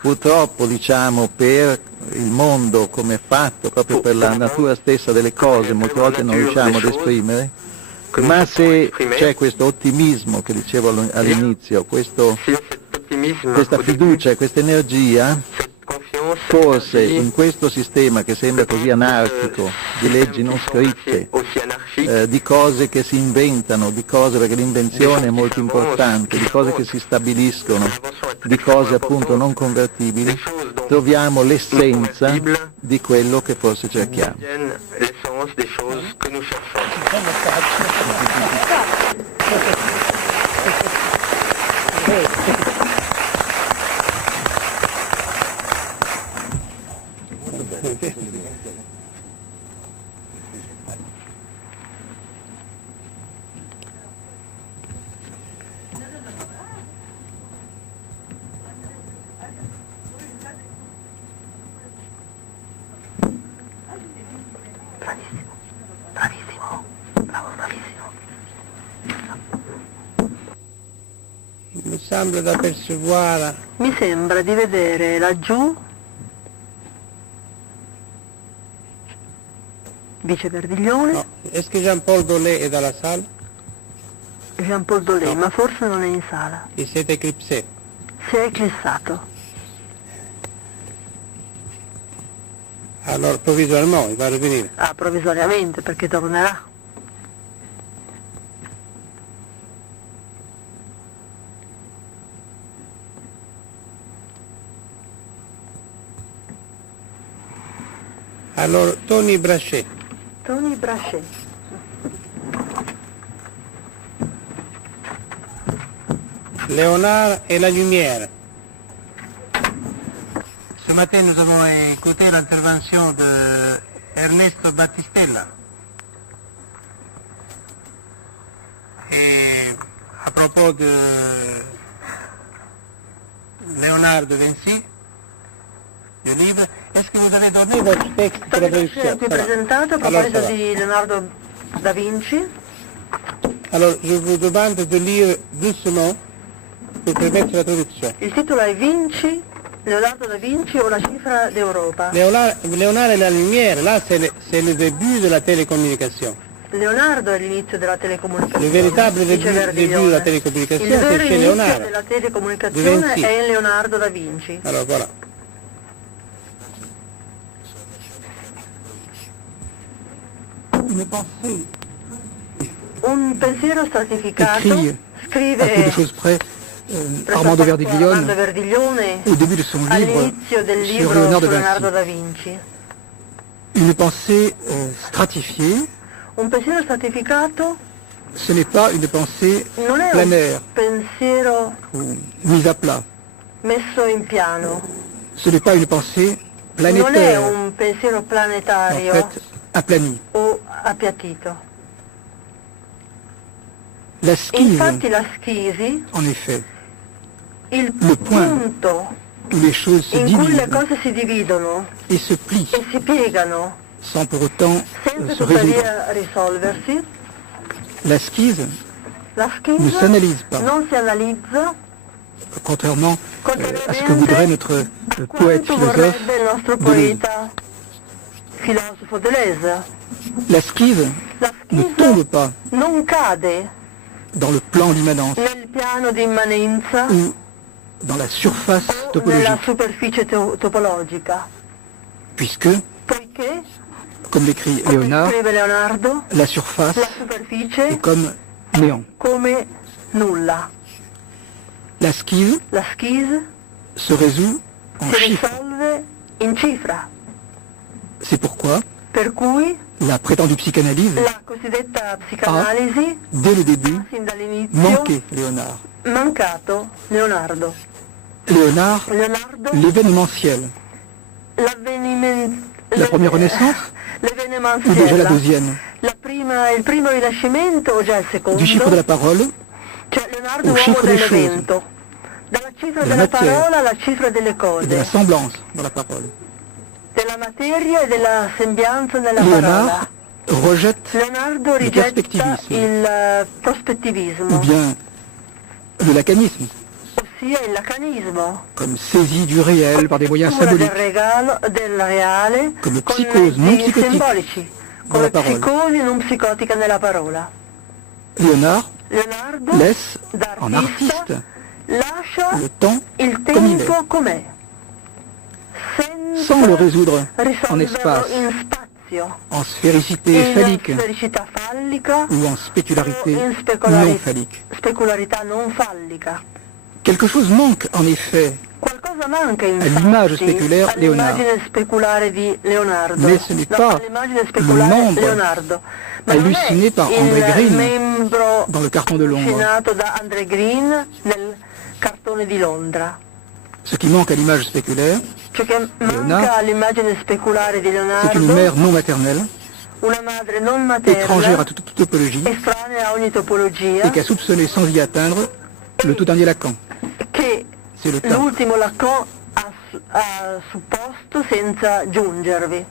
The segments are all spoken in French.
purtroppo, diciamo, per il mondo come è fatto, proprio per la natura stessa delle cose, molte volte non riusciamo ad esprimere, ma se c'è questo ottimismo che dicevo all'inizio, questa fiducia, questa energia, forse in questo sistema che sembra così anarchico, di leggi non scritte, di cose che si inventano, di cose, perché l'invenzione è molto importante, di cose che si stabiliscono, di cose appunto non convertibili, troviamo l'essenza di quello che forse cerchiamo. Mi sembra di vedere laggiù Vice Verdiglione. No, est-ce que Jean-Paul Dolé est dans la salle? Jean-Paul Dolé, ma forse non è in sala. Il s'est éclipsé. Si è eclissato. Allora, provvisoirement, il va revenire. Ah, provvisoriamente, perché tornerà. Allora, Tony Brachet. Tony Brachet. Léonard et la lumière. Ce matin, nous avons écouté l'intervention de Ernesto Battistella. Et à propos de Léonard de Vinci, du livre, est-ce que vous avez donné votre texte pour la traduction? Qui presentato a proposito di Leonardo da Vinci. Alors, je vous demande de lire doucement pour permettre la traduzione. Il titolo è Vinci, Leonardo da Vinci o la cifra d'Europa. Léonard et la lumière, là c'est le début de la télécommunication. Leonardo è l'inizio della telecomunicazione. Le véritable début de la télécommunication, c'est chez Léonard. Il vero inizio della telecomunicazione è Leonardo da Vinci. Alors voilà. Un pensiero stratificato scrive Armando Verdiglione au début de son livre sur Leonardo da Vinci. Une pensée stratifiée, Un pensiero stratificato ce n'est pas une pensée non è planaire un pensiero ou mise à plat. messo in piano, Ce n'est pas une pensée non è planétaire, un pensiero en planetario fait aplanie. o appiattito. La schise, Infatti la schisi, en effet, il Le point punto où les choses se in cui le divisent cose si dividono et se plient e si piegano sans pour autant senza se résoudre. tuttavia risolversi, La schise la ne schisa s'analyse pas, non si analizza, contrairement à ce que voudrait notre poète quanto philosophe vorrebbe il nostro Deleuze. poeta filosofo Deleuze. La schise La ne schisa tombe pas non cade dans le plan d'immanence nel piano di immanenza ou dans la surface o nella topologique, superficie topologica, puisque, poiché, comme l'écrit come Léonard, scrive Leonardo, la surface la superficie est comme néant. come nulla. La schise La schise se résout en si chiffres. risolve in cifra, C'est pourquoi per cui la prétendue psychanalyse, la cosiddetta psicanalisi dès le début, sin dall'inizio manquait Léonard. mancato Leonardo. Léonard, Leonardo, l'événementiel, la première renaissance ou déjà la l'evenemenziella, deuxième, il primo rinascimento o già il secondo, du chiffre de la parole cioè Leonardo au uomo chiffre des dell'evento, dalla cifra della della matière, parola alla cifra delle et de la cose, semblance dans la parole. della materia e della sembianza nella Léonard parola. rejette Leonardo le rigetta perspectivisme il ou prospettivismo, bien le lacanisme, sia il lacanismo, comme saisie du réel par des moyens symboliques, del reale come con psicose non mezzi psicotique simbolici, dans la come parole. psicosi non psicotica nella parola. Leonard Leonardo, laisse da en artista, artiste lascia le temps il comme il tempo est, com'è, sans le résoudre en risolverlo espace, in spazio, en sphéricité in phallique sfericità fallica ou en spécularité o in non phallique. specularità non fallica. Quelque chose manque en effet Qualcosa manca l'image infatti spéculaire all'immagine speculare di Leonardo. Mais ce n'est No, pas all'immagine le speculare membre Leonardo. Ma non halluciné è par André il Green membro dans le carton de Londres. allucinato da André Green nel cartone di Londra. Ce qui manque à l'image spéculaire, Ciò che Leonardo, manca all'immagine speculare di c'est une Leonardo, mère non maternelle, una madre non étrangère à materna, toute topologie, estranea a ogni topologia, et qui a soupçonné sans y atteindre le tout dernier Lacan. che C'est le cas. l'ultimo Lacan ha supposto senza giungervi.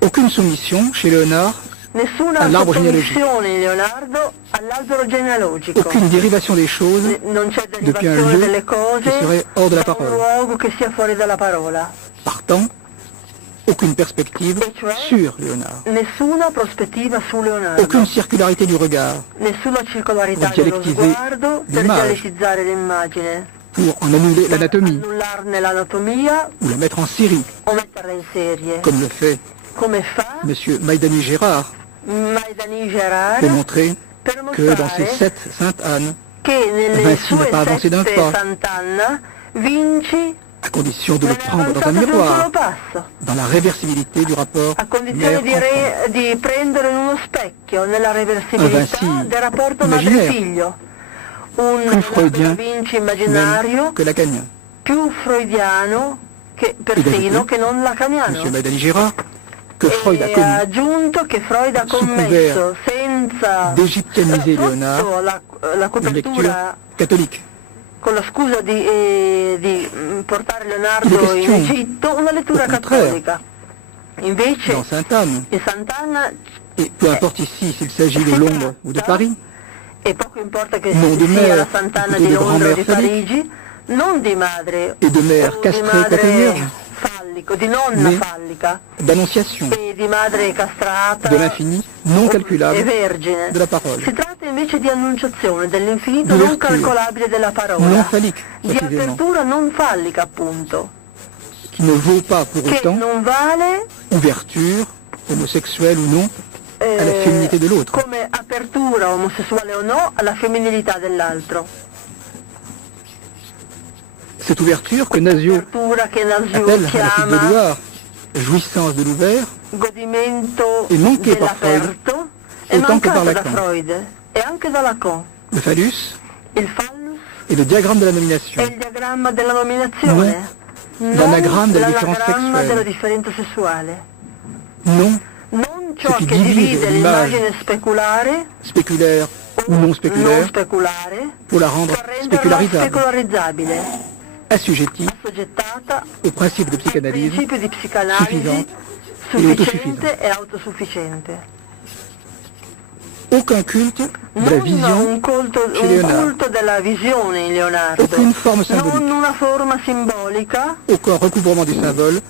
Aucune soumission chez Léonard, Nessuna all'arbre sottomissione in Leonardo all'albero genealogico. aucune dérivation des choses Non c'è depuis un derivazione lieu delle qui cose serait hors de la da un parole. luogo che sia fuori dalla parola. Partant, aucune perspective E cioè sur Léonard, nessuna prospettiva su Leonardo, aucune circularité du regard nessuna circolarità per dello dialettiser sguardo per l'image. dialettizzare l'immagine, pour en annuler l'anatomie annullarne l'anatomia ou la mettre en série, o metterla in serie, comme le fait come fa M. Maïdani-Gérard, Maïdani Gérard pour montrer per que dans ses mostrare 7 Sainte-Anne, che nelle Vinci n'a sue pas avancé d'un 7 pas. Sant'Anna Vinci à condition de le non è prendre dans un avanzato di un solo miroir, passo, dans la réversibilité du rapport a condizione mère-enfant. di prendere in uno specchio nella reversibilità Vinci del rapporto imaginaire, madre-figlio, un plus freudien Leonardo da Vinci même immaginario que lacanien. più freudiano che persino che non lacaniano. M. Maïdani-Gérard, que Freud a E ha commis aggiunto che Freud ha Sous commesso senza d'égyptianiser sotto Léonard, la une lecture copertura catholique. con la scusa di portare Il est Leonardo in question, Egitto, una lettura au contraire, cattolica. Invece Dans Sainte-Anne, in Sant'Anna, et peu importe ici s'il s'agit de Londres ou de Paris, e poco importa che Non di sia mère, la Sant'Anna plutôt di de Londra o grand-mère di Parigi, non di madre et de mère o di castrée madre quaternaire, fallico, di nonna Mais- fallica d'annonciation e di madre castrata de l'infini non e calculable vergine. de la parole, Si tratta invece di annunciazione dell'infinito Di non vertu. calcolabile della parola, non phallique, di précisément, apertura non fallica appunto, qui ne vaut pas pour che autant non vale ouverture, homosexuelle ou non, à la féminité de l'autre. come apertura omosessuale o no alla femminilità dell'altro. Cette ouverture que Nasio Apertura che Nasio appelle à la suite de chiama Loire jouissance de l'ouvert, godimento E manché par dell'aperto è autant che par mancato da Lacan. Freud e anche da Lacan. le phallus Il phallus et le diagramme de la nomination. è il diagramma della nominazione, non l'anagramma della differenza l'anagramma sessuale. della differenza sessuale. Non Non ciò che che divide divide l'image l'immagine speculare spéculaire ou non non spéculaire speculare pour la rendre per renderla spécularizzable, specularizzabile, assujettie assoggettata au principe de al psychanalyse principio di psicanalisi suffisante sufficiente e autosufficiente. aucun culte de la Non vision un culto della visione in Leonardo, Aucune forme symbolique. non una forma simbolica, aucun recouvrement du symbole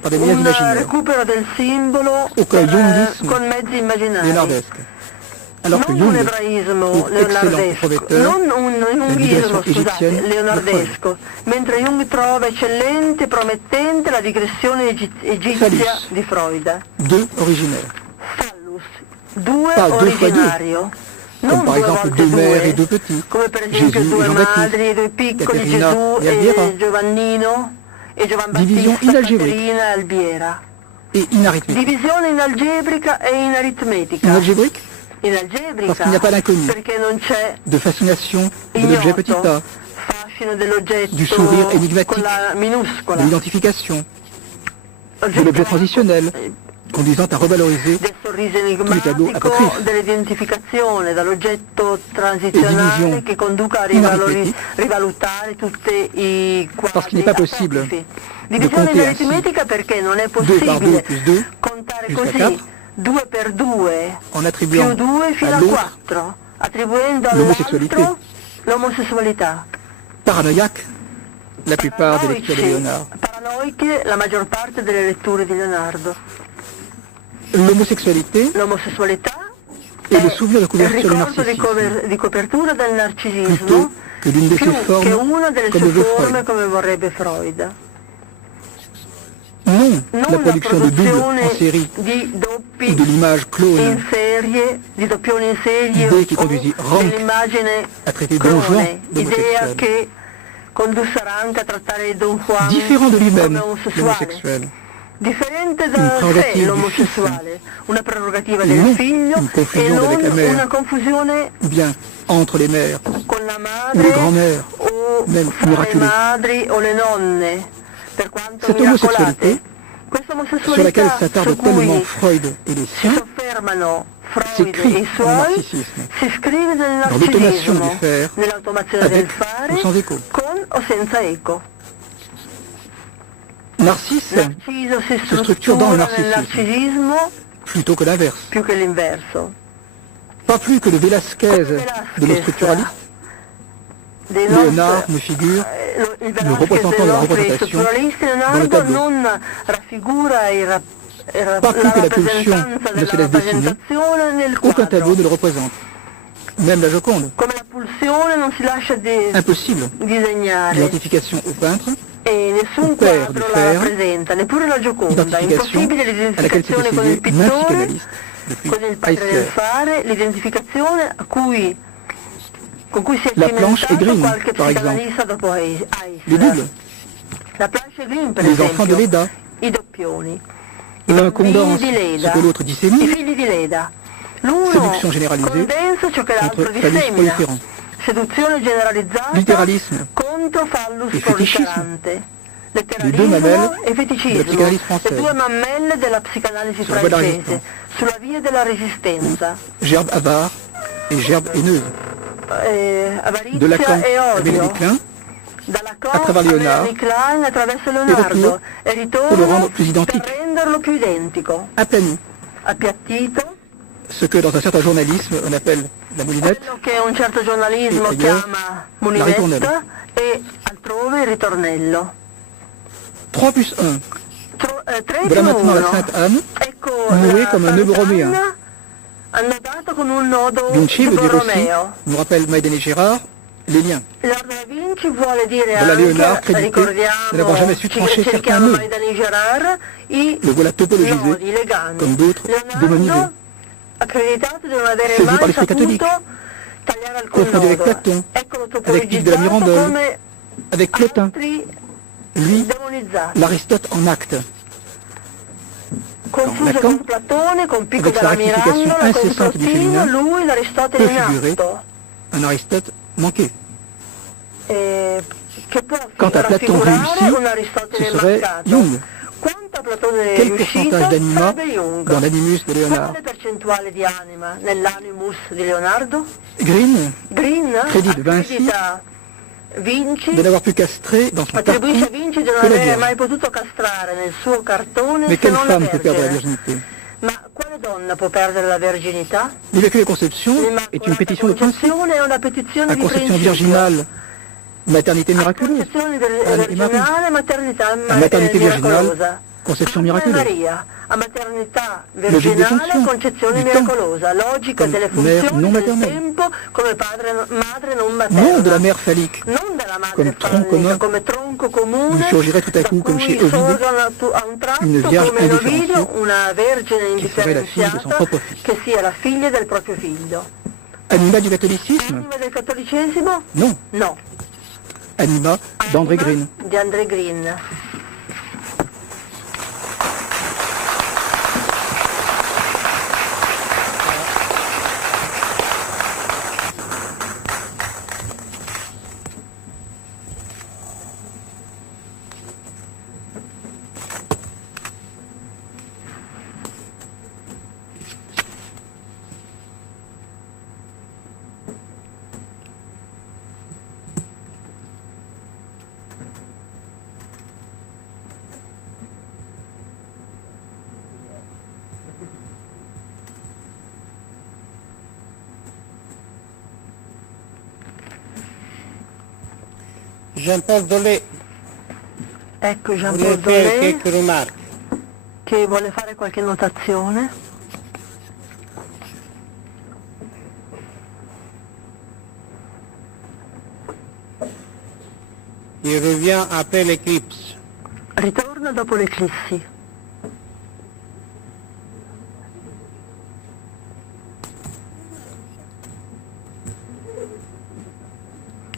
par des moyens un imaginaires, recupero del simbolo Aucun jungisme con mezzi immaginari. léonardesque. Alors que Non un Jung, ebraismo pour excellent leonardesco, prometteur, non un junghismo, digression scusate, égyptienne, leonardesco, mentre Jung trova eccellente, promettente la digressione egizia Phallus. di Freud. deux originaires, Phallus, due Pas deux fois originario, comme non par due exemple volte deux mères due, et deux petits, come per esempio Gesù due et Jean-Baptiste, madri e due piccoli, Caterina Gesù e Albiera. e Giovannino e Giovan Division Battista, inalgébrique. Caterina e Albiera. et inarithmétique. Divisione in algebrica e in aritmetica. En algébrique, In algebrica, Parce qu'il n'y a pas l'inconnu. perché non c'è de fascination de l'objet petit ignoto, a, fascino dell'oggetto Du sourire énigmatique. con la minuscola, de l'identification, de Oggetto l'objet transitionnel, conduisant à revaloriser del sorriso tableaux enigmatico, apocryphes. dell'identificazione, dall'oggetto E transizionale division che conduca a inaritmetique. rivalutare tutti i Parce quadri qu'il n'est pas possible apocrifi. de Divisione compter in aritmetica perché non è 2 par 2 possibile plus 2 contare jusqu'à così 4 2 per 2 en attribuant più 2 fino à a l'autre 4, attribuendo l'omosessualità. all'altro l'omosessualità. paranoïaque la plupart des lectures de Léonard. Paranoiche la maggior parte delle letture di Leonardo. L'homosexualité L'omosessualità est le souvenir de il couverture du ricordo narcissisme, di copertura del narcisismo plutôt que l'une de ses più che formes, una delle comme sue le veut forme Freud. come vorrebbe Freud. Non la Non la production de doubles en produzione série di ou doppi de l'image clone in serie, di doppioni in serie Idee che o conduisit Rank dell'immagine à traiter Don Juan clone, idea d'homosexuel. che condusse Rank a trattare Don Juan Différent de lui-même, come omosessuale. l'homosexuel. Differente Une da sé prerogative l'omosessuale, una prerogativa Et del non figlio une e confusion non avec la mère. una confusione Bien, entre les mères, con la ou madre les grands-mères, o même fra le miraculeux. madri o le nonne, per quanto Cette miracolate. homosexualité, Questa sur laquelle omosessualità s'attardent su cui tellement Freud et les si siens, soffermano Freud s'écrit e i dans le suoi, narcissisme, si scrive nel dans l'automation narcisismo, du faire, nell'automazione del avec fare, ou sans écho. con o senza eco. Narcisse, Narciso si structure dans le struttura nel narcisismo plutôt que l'inverse. più che l'inverso. Pas plus que le Velázquez de lo structuraliste, Dei Léonard ne figure il le représentant de la nostri représentation strutturalisti, dans le Leonardo tableau. non raffigura la Pas plus que la pulsion rappresentanza ne se della laisse dessiner, rappresentazione nel aucun tableau quadro. ne le représente. Même la Joconde. Come la pulsione non si lascia Impossible. disegnare L'identification au peintre, e nessun au père quadro du la fer, rappresenta, neppure la Gioconda. identification Impossibile à laquelle s'est l'identificazione con il essayé maintes pittore, psychanalystes depuis con il padre del Heisler. fare, l'identificazione con cui si è La Planche et cimentato Grimm, qualche par psicanalista dopo Les Heisler. doubles, La Planche e Grimm, per les enfants de esempio, Leda. i doppioni, L'un bambini condense di ce Leda, que l'autre i dissémine, figli di Leda. L'uno séduction généralisée condensa ciò che l'altro contre phallus dissemina. proliférant. Seduzione generalizzata Littéralisme contro fallus e feticisme. proliferante. Les deux Letteralismo mamelles e de la feticismo, psychanalyse française. le due mammelle della psicanalisi Sulla via della francese, sulla via della resistenza. gerbe avare et gerbe haineuse. De Avarizia Lacan e à odio. Bénédicte Klein, Da à Lacan travers a Léonard, Melanie Klein attraverso retour Leonardo e pour le ritorno rendre plus per identique, renderlo più identico, aplani, appiattito, ce que dans un certain journalisme on appelle la moulinette, quello che un certo giornalismo E ailleurs, chiama la mulinetta ritornello. e altrove il ritornello. 3 plus 1, 3 de la più maintenant à la 1. Sainte-Anne, Ecco, noué la comme un nœud borroméen. Sant'Anna annodato con un nodo Vinci di veut dire aussi, Borromeo. nous rappelle Maïden et Gérard, les liens. Leonardo da Vinci vuole dire Dalla Léonard, anche, crédité de n'avoir jamais su trancher ci certains richiama nœuds. Maïdani Gérard, i Le voilà topologisé, nodi, i legami. comme d'autres, démonisé. Leonardo accreditato di non avere Saisi par mai l'esprit catholique. saputo tagliare alcun Confondu avec nodo. Platon, Eccolo avec Pic de la topologizzato Mirandole, come avec Plotin, altri lui, demonizzati. l'Aristote en acte. Confuso Lacan, con Platone, con Pico avec sa della rectification Mirandola, con incessante du Plotino, féminin, lui l'Aristotele peut in figurer atto. un Aristote manqué. Che può Quant à Platon raffigurare réussi, un Aristotele ce serait mancato. Jung. Quanto a Platone è Quel riuscito pourcentage d'anima sarebbe Jung. dans l'animus de Léonard? Quale percentuale di anima nell'animus di Leonardo? Green, Green Crédit de Vinci, accredita Vinci, de n'avoir pu castrer dans son attribuisce a parcours Vinci di non que la avere Vierge. mai potuto castrare nel suo cartone Mais se quelle non la femme peut perdre la Vergine. virginité? Ma quale donna può perdere la verginità? L'Immaculée Conception est une pétition de principe. Concezione è una petizione La di conception principio. virginale, maternité miraculeuse. Concezione Anne et Marie. virginale, maternità La maternité virginale, miracolosa. conception Anna e miraculeuse. Maria, a maternità Logique des virginale, fonctions, concezione du temps, miracolosa, logica comme delle mère funzioni non del maternelle. tempo come madre non materna. Non de la mère phallique, Non della madre comme tronc fallica, commun, come tronco comune, d'où surgirait tout à da coup, comme cui chez Ovide, sorgono a un tratto, une vierge come in Ovidio, indifférenciée, una vergine qui serait la fille de son indifferenziata propre fils. che sia la figlia del proprio figlio. Anima du catholicisme? Anima del cattolicesimo? Non. No. Anima d'André Green. Di André Green. Jean-Paul Dolé Ecco Jean-Paul voulait faire Dolé quelques remarques. che vuole fare qualche notazione. Il revient après l'éclipse. Ritorna dopo l'eclissi.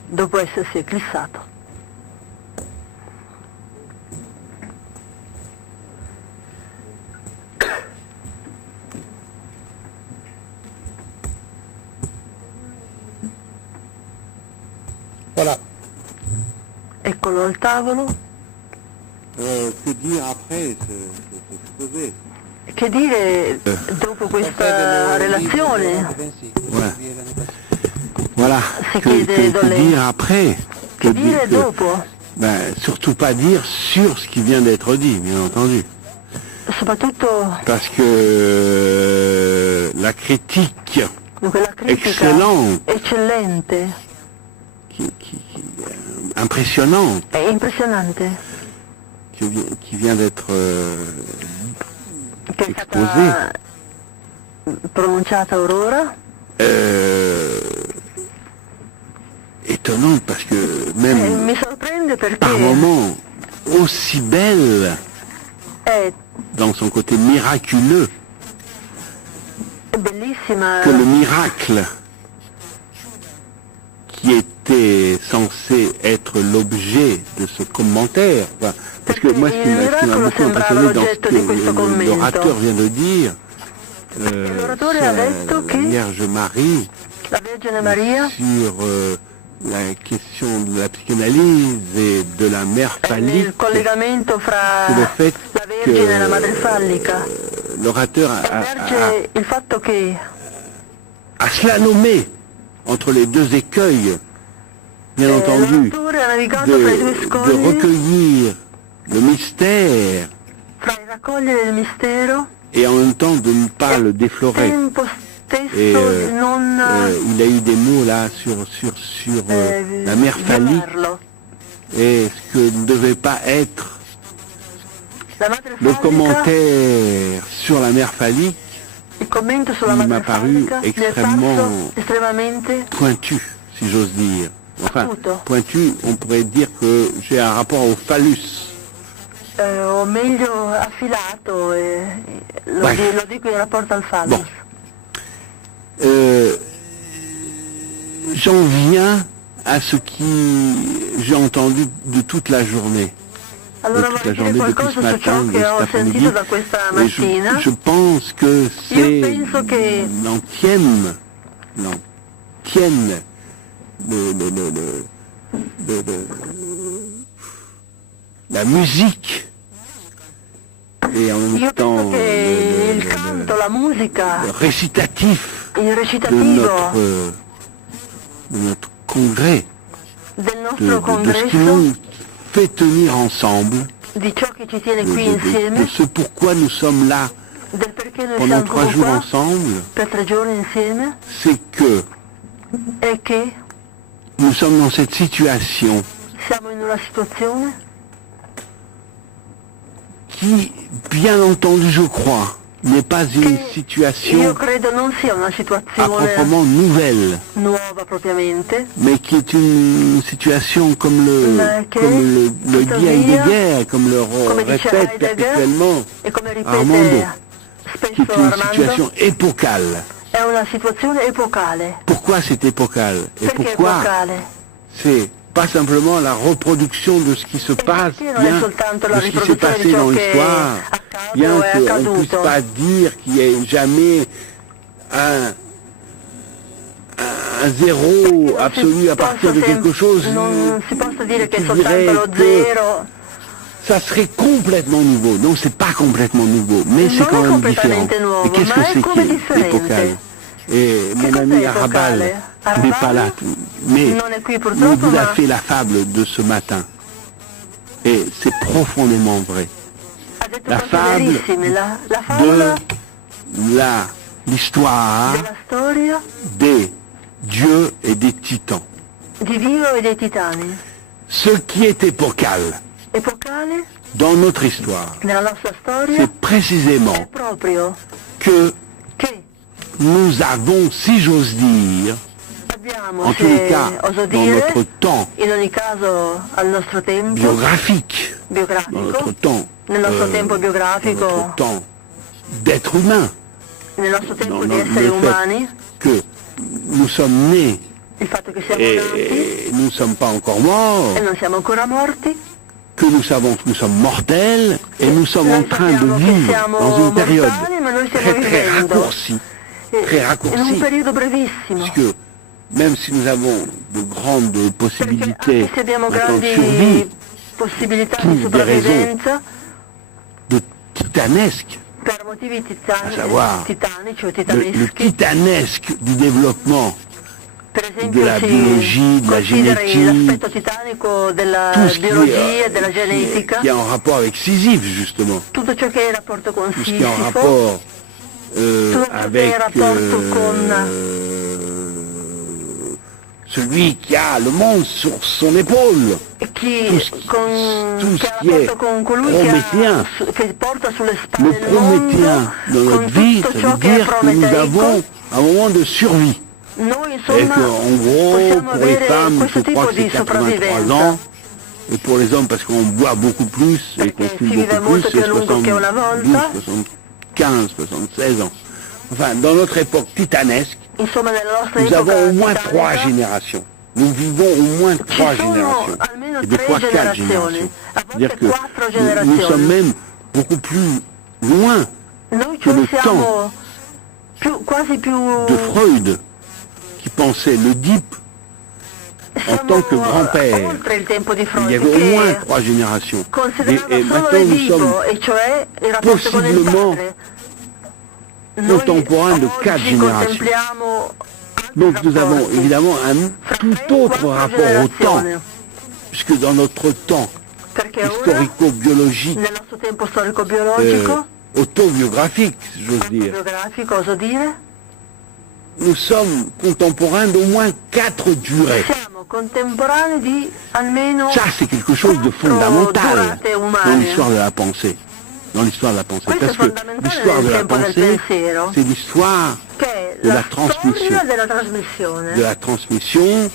Dopo essersi eclissato. Voilà. Eccolo al tavolo. Que dire après cet exposé? Che dire dopo questa relazione? Voilà. Si chiede Que Dolé. dire après? Che dire dopo? Surtout pas dire sur ce qui vient d'être dit, bien entendu. Soprattutto Parce que la critique dunque, la critica Excellente. eccellente, impressionnante è impressionante, qui vient d'être che è exposée, stata pronunciata aurora, étonnante parce que même mi sorprende perché par moments aussi belle è dans son côté miraculeux bellissima, que le miracle qui était censé être l'objet de ce commentaire. Enfin, parce que moi, ce qui m'a beaucoup impressionné dans ce que l'orateur vient de dire, l'oratore sur ha detto la che Vierge Marie, la Vergine Maria sur la question de la psychanalyse et de la mère phallique, nel collegamento fra c'est le fait la Vergine e la Madre Fallica l'orateur emerge il fatto che a slalomé entre les deux écueils, bien entendu, l'oratore ha navigato fra i due de scogli, recueillir le mystère fra il raccogliere il mistero et en même temps de ne pas le déflorer. tempo stesso Et di non il a eu des mots là sur la mère phallique violarlo. et ce que ne devait pas être La Madre le Fallica, commentaire sur la mère phallique il commento sulla il Madre m'a paru Fallica mi è extrêmement parso estremamente pointu, si j'ose dire. Enfin, Acuto. pointu, on pourrait dire que j'ai un rapport au phallus. o meglio affilato, lo, Ouais. lo dico in rapporto al phallus. Bon. J'en viens à ce qui j'ai entendu de toute la journée. Allora toute la vorrei dire journée depuis ce qualcosa su ciò matin, de che cet ho après-midi. sentito da questa Et mattina. je pense que c'est penso che l'antienne la musique et en même Io temps penso che il canto, la musica, le récitatif il de recitativo notre congrès, del de nostro ce qui congresso, nous fait tenir ensemble, di ciò che ci tiene de, qui de insieme, ce pourquoi nous sommes là del perché noi pendant siamo 3 proprio jours qua ensemble, per 3 giorni insieme, c'est que è che nous sommes dans cette situation siamo in una situazione qui, bien entendu, je crois, n'est pas une che io situation credo non sia una à situazione proprement nouvelle, nuova propriamente, mais qui est une situation comme le dit Heidegger, comme le come dice répète Heidegger perpétuellement e come Armando, ripete qui est spesso une Armando, situation épocale. è una situazione epocale. Pourquoi c'est épocale? Et Perché pourquoi epocale? c'est pas simplement la reproduction de ce qui se passe, perché non è bien soltanto la de ce qui s'est riproduzione passé di ciò dans che l'histoire, accade bien o è qu'on ne accaduto. puisse pas dire qu'il n'y ait jamais un zéro absolu à partir de quelque chose Non si possa dire che è qui soltanto dirait lo que zero, ça serait complètement nouveau. Non, c'est pas complètement nouveau, mais c'est Non quand è même différent. completamente nuovo, Et qu'est-ce ma que è c'est come qui est differente. épocale? Et mon cos'è ami epocale? Arabal n'est Arabal pas là, mais non è qui il purtroppo, vous a ma fait la fable de ce matin. Et c'est profondément vrai. ha detto La cose fable verissime, la favola de l'histoire della storia des dieux et des titans. di Dio e dei titani. Ce qui est épocal, epocale dans notre histoire, nella nostra storia c'est précisément è proprio que che nous avons, si j'ose dire, abbiamo, en tous les cas, se oso dans dire, notre temps in ogni caso al nostro tempo biographique, dans biografico, notre temps, nel nostro tempo dans biografico, notre temps d'être humain, nel nostro tempo dans di le esseri umani, que nous sommes nés il fatto che siamo nati et nous ne sommes pas encore morts, e non siamo ancora morti, que nous savons que nous sommes mortels et nous sommes en noi train de sappiamo che vivre siamo dans une période mortali, ma noi stiamo très très vivendo raccourcie, très in un raccourcie, periodo brevissimo, puisque même si nous avons de grandes perché possibilités anche se abbiamo maintenant de grandi survie, possibilità pour di des sopravvivenza de titanesques, per motivi à savoir titanici o le titaneschi, titanesque du développement per esempio de la si biologie, de la consideri génétique, l'aspetto titanico della tout ce biologia e della genetica, qui est en rapport avec Sisyphe justement, tutto ciò che è in rapporto con tout ce qui est en Sisifo, rapport tutto ciò che è avec in rapporto con celui qui a le monde sur son épaule, chi, tout ce qui che ha est rapporto con colui prométhéen. che porta sulle Le spalle il prométhéen mondo, dans con notre vie, tutto ça ciò veut che è dire que nous prometeico. avons un moment de survie. Noi Et insomma qu'en gros, possiamo pour les avere femmes, questo je crois tipo que c'est di 83 sopravvivenza. ans, et pour les hommes, parce qu'on boit beaucoup plus et qu'on Perché fume si vive beaucoup molto plus, più c'est a lungo che una 72, volta. 75, 76 ans. Enfin, dans notre époque titanesque, Insomma nella nostra nous epoca avons au moins titanica 3 générations. Nous vivons au moins 3 ci sono générations. almeno Et des 3 fois 4 generazioni, générations. a C'est-à-dire volte que 4 nous sommes generazioni. même beaucoup plus loin Noi que le siamo quasi più de Freud, qui pensait l'Oedipe en tant que grand-père. oltre il tempo di Il Freud y avait au che moins 3 générations. considerava Et solo maintenant nous l'Edipo, sommes e cioè il rapporto con il possiblement padre. contemporains de 4 oggi générations. contempliamo Donc nous avons rapporti évidemment un fra tout 3 autre e 4 rapport au temps, generazioni, puisque dans notre temps perché ora historico-biologique, nel nostro tempo storico-biologico, autobiographique, j'ose dire, biografico, oso dire, nous sommes contemporains d'au moins 4 durées. siamo contemporanei di almeno Ça, c'est quelque chose de 4 fondamental durate dans umane. l'histoire de la pensée. Dans l'histoire de la pensée. Questo è Parce que fondamentale l'histoire de nel la tempo del pensée, pensiero, c'est l'histoire che è de la la trasmissione. storia della trasmissione. de la transmission,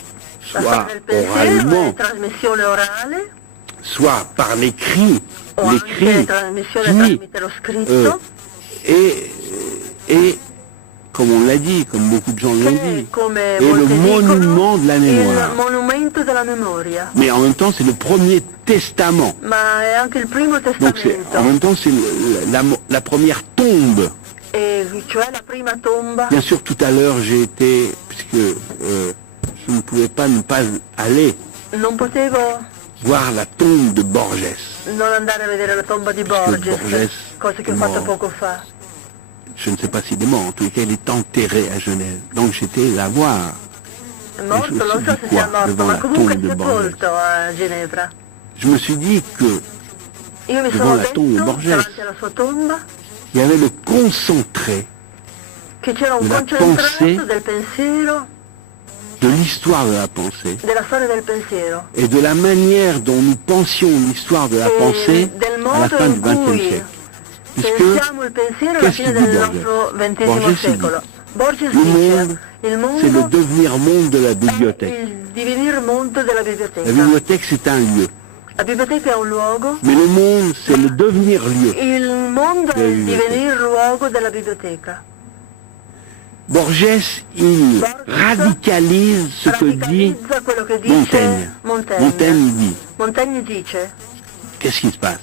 La soit storia del pensiero è oralement, trasmissione orale, soit par l'écrit, o anche l'écrit trasmissione qui, tramite lo scritto, et, comme on l'a dit, comme beaucoup de gens l'ont che dit, come est le molti monument de la dicono, il mémoire. monumento della memoria, Mais en même temps, c'est le premier testament. ma è anche il primo Donc en testamento, même temps, c'est la première tombe. e cioè la prima tomba. Bien sûr, tout à l'heure, j'ai été, puisque je ne pouvais pas ne pas aller Non potevo voir la tombe de Borges. non andare a vedere la tomba di Perché Borges, Borges cosa che ho è fatto morto. poco fa. Je ne sais pas s'il est mort, en tous les cas, il est enterré à Genève. Donc j'étais là voir. È morto, je me non suis so dit se quoi sia morto, devant ma la comunque è tombe de Borges? sepolto a Ginevra. Je me suis dit que Io mi Devant sono la detto, tombe di Borges. davanti alla sua tomba, il y avait le concentré che c'era un de la concentrato pensée. del pensiero, de l'histoire de la pensée della storia del pensiero, et de la manière dont nous pensions l'histoire de la e pensée del à la modo fin in du XXe cui siècle. Puisque pensiamo il pensiero alla qu'est-ce fine qu'il dit del Borges? nostro XX Borges secolo. Borges le dice, monde, il c'est le mondo devenir monde de la è bibliothèque. il divenire mondo della La biblioteca. bibliothèque, c'est un lieu. La biblioteca è un luogo, Mais le monde, c'est le devenir lieu. il mondo è Della il biblioteca. divenire luogo della biblioteca. Borges, il Borges radicalise ce que dit radicalizza quello che dice Montaigne. Montaigne. Montaigne, il dit, Montaigne dice, qu'est-ce qui se passe?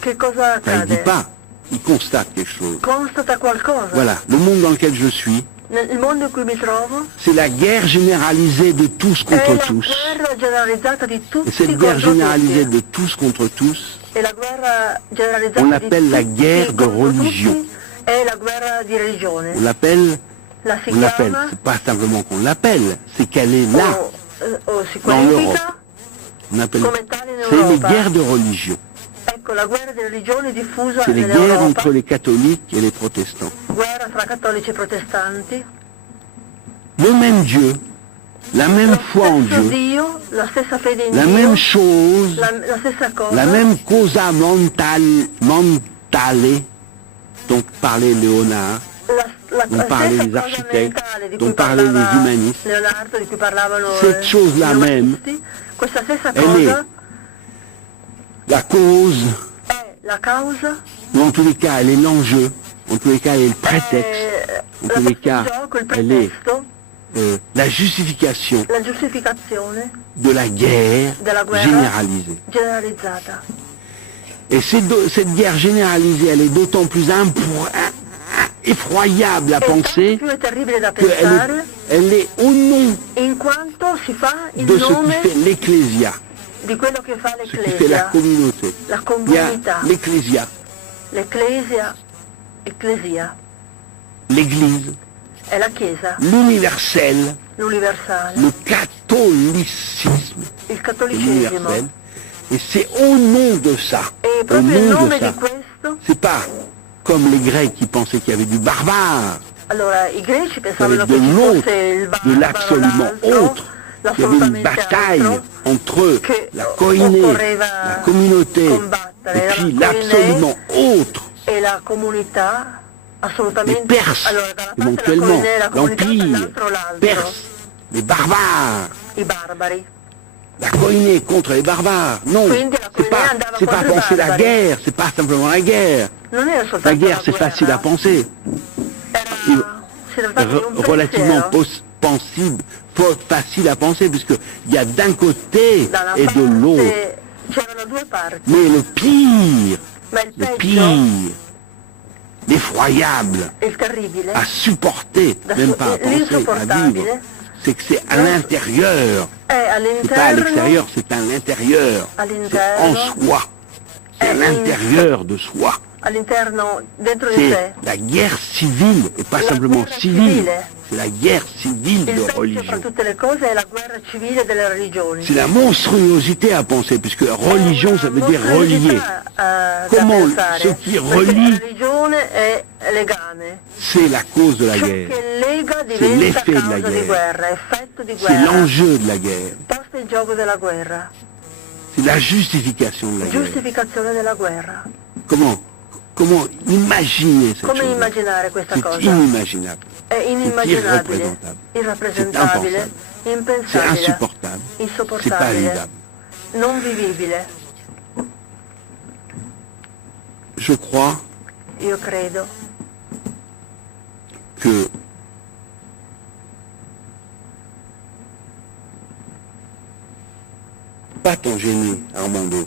che cosa Enfin, il ne dit accade? pas, il constate quelque chose. Constata qualcosa. Voilà, le monde dans lequel je suis, Nel mondo in cui mi trovo c'est la guerre généralisée de tous è contre la tous. guerra generalizzata di Et tutti cette guerre contro généralisée tutti. de tous contre tous, E la guerra generalizzata on di l'appelle la tutti guerre de contro religion. tutti è la guerra di religione. on l'appelle, La si on l'appelle, chiama, c'est pas simplement qu'on l'appelle, c'est qu'elle est là. o si Dans l'Europe. qualifica On appelle, come tale in c'est les Europa. guerres de religion. Ecco, la guerra di religione diffusa C'est les guerres nell'Europa, entre les catholiques et les protestants. guerra fra cattolici e protestanti, Le même Dieu la même foi en stesso Dieu, Dio, la stessa fede in la Dio, même chose, la stessa cosa, la même causa mentale dont parlait Léonard, dont parlaient les architectes, dont parlaient les humanistes. Leonardo, di cui parlavano Cette chose-là gli même, umanisti, questa stessa elle cosa est la cause, è la causa, ou en tous les cas, elle est l'enjeu, en tous les cas, elle est le prétexte, en tous les cas, il elle est pretesto, la justification la giustificazione de la guerre della guerra généralisée. generalizzata. Et cette guerre généralisée, elle est d'autant plus effroyable à penser Più è terribile da pensare, elle est au nom in quanto si fa il de ce qui nome fait l'ecclésia, di quello che fa ce qui fait la l'Ecclesia, communauté. la Il y a comunità, l'ecclésia, Ecclesia, l'église, è la Chiesa, l'universel, l'universale, le catholicisme, il cattolicesimo. l'universel. Et c'est au nom de ça, E au proprio il nom nome de ça. di questo, C'est pas comme les Grecs qui pensaient qu'il y avait du barbare, allora i greci qu'il y pensavano avait che de ci l'autre, fosse il de barbaro, l'absolument l'altro, autre, qu'il y avait une l'assolutamente bataille altro, entre che la koiné, occorreva la communauté, combattere, et puis la l'absolument autre, e la comunità les assolutamente. Perses, Allora, da una parte éventuellement, la comunità, l'Empire, dall'altro l'altro, Perse, les barbares, i barbari. la koiné contre les barbares. Non, Quindi la c'est koiné andava pas contro i penser la barbari. guerre, c'est pas simplement la guerre. Non era La soltanto guerre, c'est guerra, facile à penser, si trattava di un relativement pensiero. facile à penser, puisqu'il y a d'un côté Da una et de l'autre. parte c'erano due parti, Mais le pire, ma il le peggio, pire, l'effroyable, il terribile, à supporter, même pas à penser, à vivre, l'insopportabile, c'est que c'est à l'intérieur. è C'est pas à all'interno, l'extérieur, c'est à l'intérieur. C'est en all'interno, soi. C'est à l'intérieur de soi. all'interno, dentro di C'est sé. la guerre civile, et pas simplement guerra civile. civile. C'est la guerre civile Il de peggio fra religion. tutte le cose è la guerra civile delle religioni. C'est la monstruosité à penser, puisque religion, ça veut dire relier. Comment ce qui relie, La religione è legame. c'est la cause de la Ciò guerre. che lega C'est diventa l'effet de la causa di guerre. guerra, effetto di C'est guerra. l'enjeu de la guerre. Posto in gioco della guerra, C'est la justification de la guerre. giustificazione della guerra. Comment imaginer cette Come chose? immaginare questa C'est cosa? inimaginable. È C'est inimmaginabile, irreprésentable. C'est irrappresentabile, impensable. C'est impensabile, insupportable. C'est pas insopportabile, vivable. non vivibile. Je crois Io credo que pas ton génie, Armando,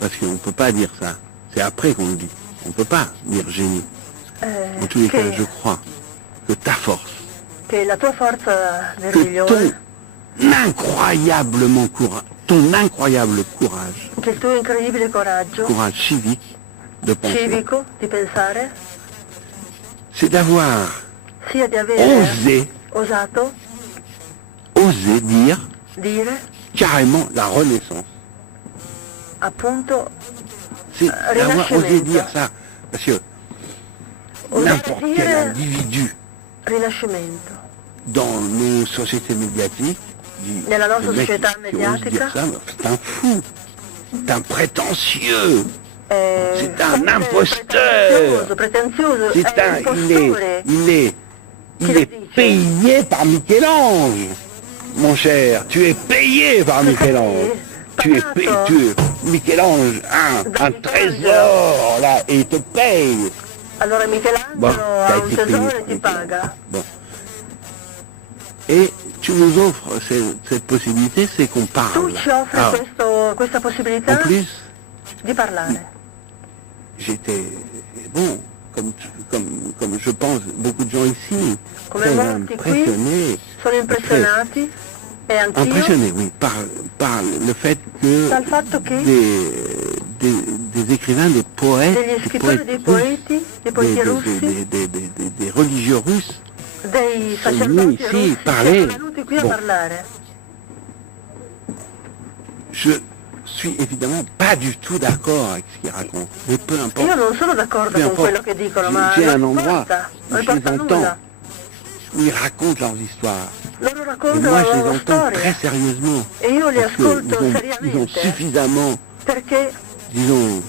parce qu'on ne peut pas dire ça. C'est après qu'on le dit. On ne peut pas dire génie. En tous les cas, je crois que ta force, che la tua forza que meravigliosa, ton incroyable courage, che il tuo incredibile coraggio courage civique de penser, civico di pensare, c'est d'avoir sia di avere osé osato dire carrément la Renaissance. appunto C'est d'avoir osé Rinascimento. dire ça. Parce que n'importe quel individu Rinascimento. dans nos sociétés médiatiques dit, Nella nostra le mec società qui ose mediatica, dire ça, c'est un fou, c'est un prétentieux, c'est un sempre imposteur, pretenzioso, c'est è un, impostore. il est payé par Michel-Ange, mon cher, tu es payé par Michel-Ange. Tu es Michel-Ange, un trésor, là, et il te paye. Allora Michelangelo Bon, ha t'as un été tesoro payé e ti par paga. Bon. Et tu nous offres cette possibilité, c'est qu'on parle. Tu ci offri Alors, questa en possibilità plus, di parlare. j'étais, bon, comme je pense beaucoup de gens ici, Come très molti qui impressionnés. sono impressionati e anch'io Impressionné, oui, par le fait que dal fatto che des écrivains, des poètes, degli scrittori, dei poeti, dei poeti russi, des religieux russes, dei sono sacerdoti venuti ici russi parler. sono venuti qui a Bon. parlare. Je suis évidemment pas du tout d'accord avec ce qu'ils racontent, mais peu importe. Io non sono d'accordo Peu con importe. quello che dicono, ma J'ai un non endroit importa, où non je les importa entends, nulla. où ils racontent leurs histoires. Loro Et raccontano moi, la je les loro entends très storia sérieusement. e io li Parce ascolto qu'ils ont seriamente suffisamment, perché disons,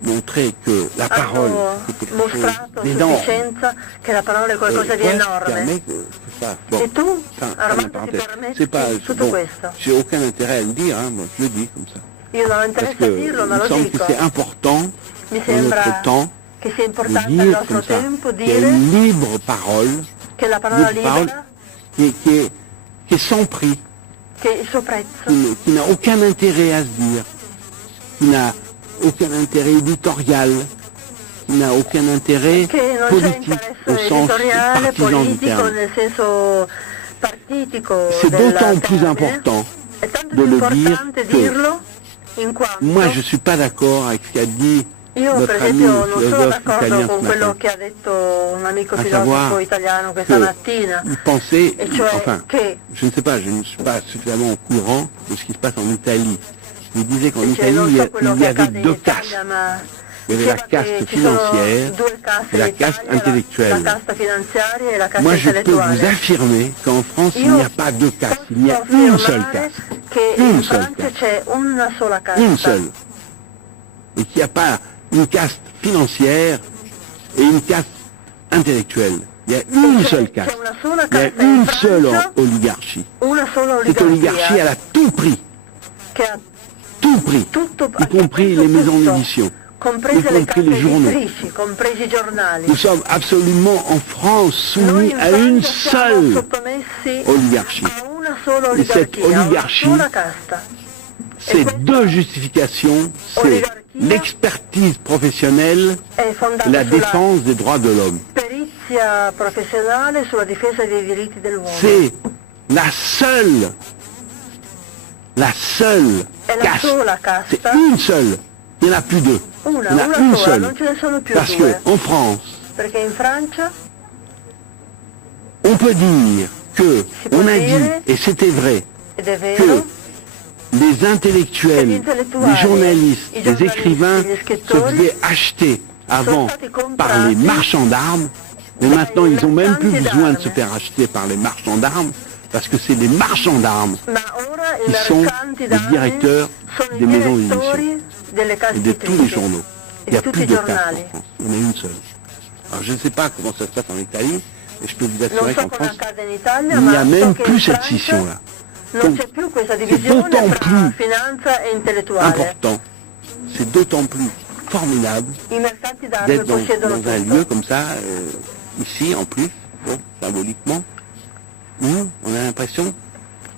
montré que la parole, hanno c'est quelque mostrato a chose d'énorme. sufficienza che la parola è qualcosa di Toi, tu enorme. permets que ça. Bon, E tu, fin de Armando, ti parenthèse. permetti C'est pas, tutto bon, questo? j'ai aucun intérêt à le dire, hein, moi, je le dis comme ça. Io non ho Parce interesse que a il dirlo, ma me lo semble que dico. c'est important Mi dans notre sembra temps che sia de importante nel dire nostro comme ça tempo qu'il y a dire une libre parole, che la parola libera, qui est sans prix, che il suo prezzo, qui n'a aucun intérêt à se dire, qui n'a aucun intérêt éditorial, qui n'a aucun intérêt che non c'è politique au interesse sens editoriale, partisan du politico, terme. nel senso partitico C'est del d'autant plus termine. important È tanto de più le dire importante que dirlo in quanto moi je ne suis pas d'accord avec ce qu'a dit io per notre ami esempio non sono philosophe d'accordo italien con ce quello matin. che ha detto un amico À filosofo savoir italiano questa mattina, il pensait, e cioè enfin, che je ne sais pas, je ne suis pas suffisamment au courant de ce qui se passe en Italie. Il disait qu'en cioè, Italie, non so quello il y che avait accade in deux Italia, castes. ma Il y avait la diceva caste che ci sono financière due caste et la in caste Italia, intellectuelle. la casta finanziaria e la casta Moi, je peux vous intellettuale. affirmer qu'en France, il Io n'y a pas deux castes, il y a posso une seule affermare caste. che Une in seule Francia caste. c'è una sola casta. Une seule. Et qu'il n'y a pas une caste financière et une caste intellectuelle. Il y a une seule C'è caste. una sola Il y a casta in une seule Francia, oligarchie. una sola Cette oligarchie, elle a tout pris. che ha Tout pris. tutto, Y compris les maisons tutto, d'édition. comprese y le compris case les journaux. editrici, compresi i giornali. Nous sommes absolument en France Noi soumis in à une Francia siamo seule sottomessi oligarchie. a una sola Et cette oligarchia, a una oligarchie, sola casta. C'est deux justifications, c'est l'expertise professionnelle È et fondata la sulla défense des droits de l'homme. perizia professionale, sulla difesa dei diritti dell'uomo. C'est la seule È la caste. sola C'est casta, une seule. Il n'y en a plus deux. Il y en a una une sola, seule. non ce ne sono più Parce due. qu'en France, Perché in Francia on peut dire que, Si può on a dire, dit, et c'était vrai, ed è que vero, les intellectuels, Gli les intellettuali, journalistes, i les giornalisti, écrivains gli se scrittori faisaient acheter avant stati comprati par les marchands d'armes, et dai maintenant ils n'ont même plus mercanti besoin de d'armes. se faire acheter par les marchands d'armes, parce que c'est les marchands d'armes ma ora i qui sont mercanti les d'armi directeurs sono des i maisons direttori delle case et de tous les editrici journaux. e Il n'y a di tutti plus i de caste giornali. en France, il y en a une seule. Alors je ne sais pas comment ça se passe en Italie, mais je peux vous Non assurer so qu'en come France, accade in Italia, il n'y ma a so même che plus in cette Francia scission-là. non Donc, c'è più questa d'autant divisione tra plus finanza e intellettuale. important, c'est d'autant plus formidable I mercanti d'armi d'être possiedono dans un tutto. lieu comme ça, ici en plus, bon, symboliquement, où on a l'impression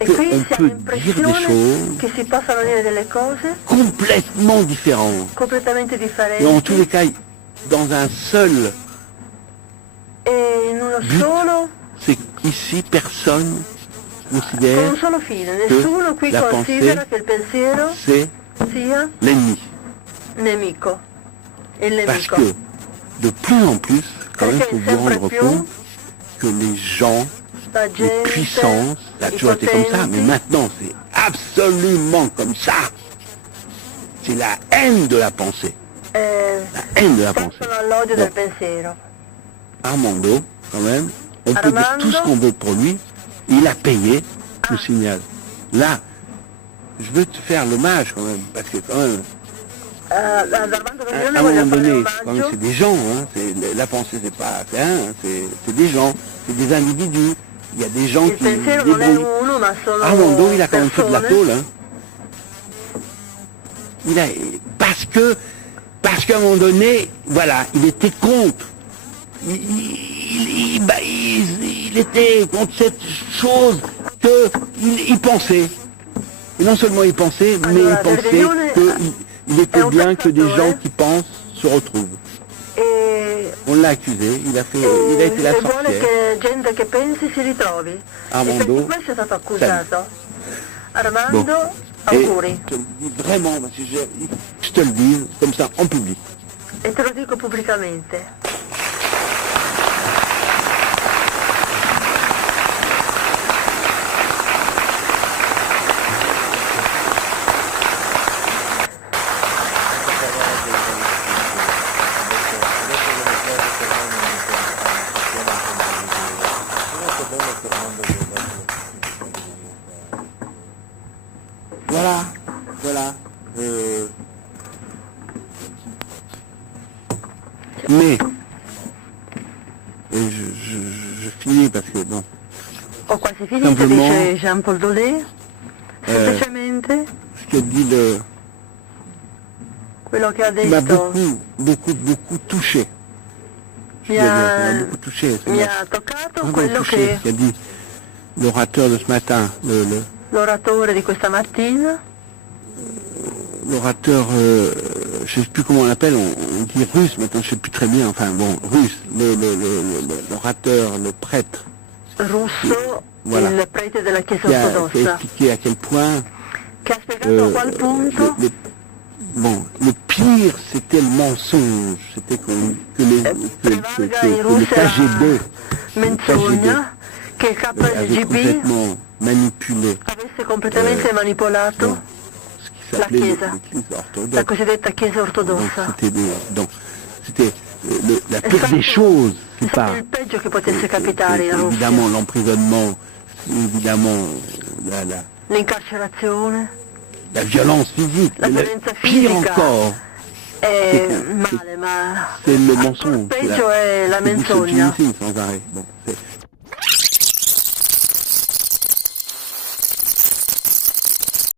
E qu'on qui si ha peut dire des l'impressione choses che si possano dire delle cose complètement différentes. completamente Et en tous les differenti cas, dans un seul, e in uno but, solo, c'est qu'ici personne con considère un solo fine. Nessuno qui la considera pensée, che il pensiero c'est sia l'ennemi. nemico. Il Parce nemico. que de plus en plus, quand même, il Perché faut vous sempre rendre più compte que les gens, la les gente, puissances, ça a i toujours été comme ça, potenti, mais maintenant c'est absolument comme ça. C'est la haine de la pensée. La haine de la pensée. passano all'odio Bon. del pensiero. Armando, quand même, on peut dire Armando. tout ce qu'on veut pour lui, il a payé, je le signale. Là, je veux te faire l'hommage quand même, parce que quand même, Ad Armando à Veglione un voglio moment fare donné, un quand même, omaggio. c'est des gens, hein, la pensée c'est pas un, c'est des gens, c'est des individus. Il y a des gens Il qui pensiero non è débrouillent. uno, ma sono Armando, il a quand même fait de la persone. tôle, hein. Il a, parce qu'à un moment donné, voilà, il était contre. Il était contre cette chose qu'il pensait. Et non seulement il pensait, mais il Allora, pensait Verdiglione qu'il était è un bien que des pensatore. gens qui pensent se retrouvent. E On l'a accusé, il a été la e vuole sorcière. che gente che pensi si ritrovi. Armando, E per questo è stato accusato. Armando, Bon. auguri. Et je te le dis vraiment, parce que je te le dis comme ça en public. E te lo dico pubblicamente. Mais, et je finis parce que, bon, Ho quasi finito, Simplement, dice Jean-Paul Dolé. Semplicemente ce qu'a dit quello che ha m'a detto beaucoup touché. Je mi dois dire, ça ha, m'a beaucoup touché. Ça mi m'a ha toccato vraiment quello touché, che ce qu'a dit l'orateur de ce matin, l'oratore di questa mattina, l'orateur, je ne sais plus comment on l'appelle, on dit russe, maintenant je ne sais plus très bien, enfin bon, russe, l'orateur, le prêtre, russo, Voilà. il prete della Chiesa qui a ortodossa, expliqué à quel point che ha spiegato a qual punto le pire c'était le mensonge, c'était que prevalga in le Russia KGB la menzogna che il avait KGB complètement manipulé avesse completamente manipolato ce qui la s'appelait Chiesa, l'Église la orthodoxe. cosiddetta Chiesa Donc ortodossa. c'était la pire des choses, È c'est stato pas il peggio che potesse capitare in Russia. évidemment l'emprisonnement, évidemment L'incarcerazione la violence physique, La mais violenza pire fisica. encore, è male, ma c'est le ancora mensonge, peggio è la mensogna. sans arrêt. Bon,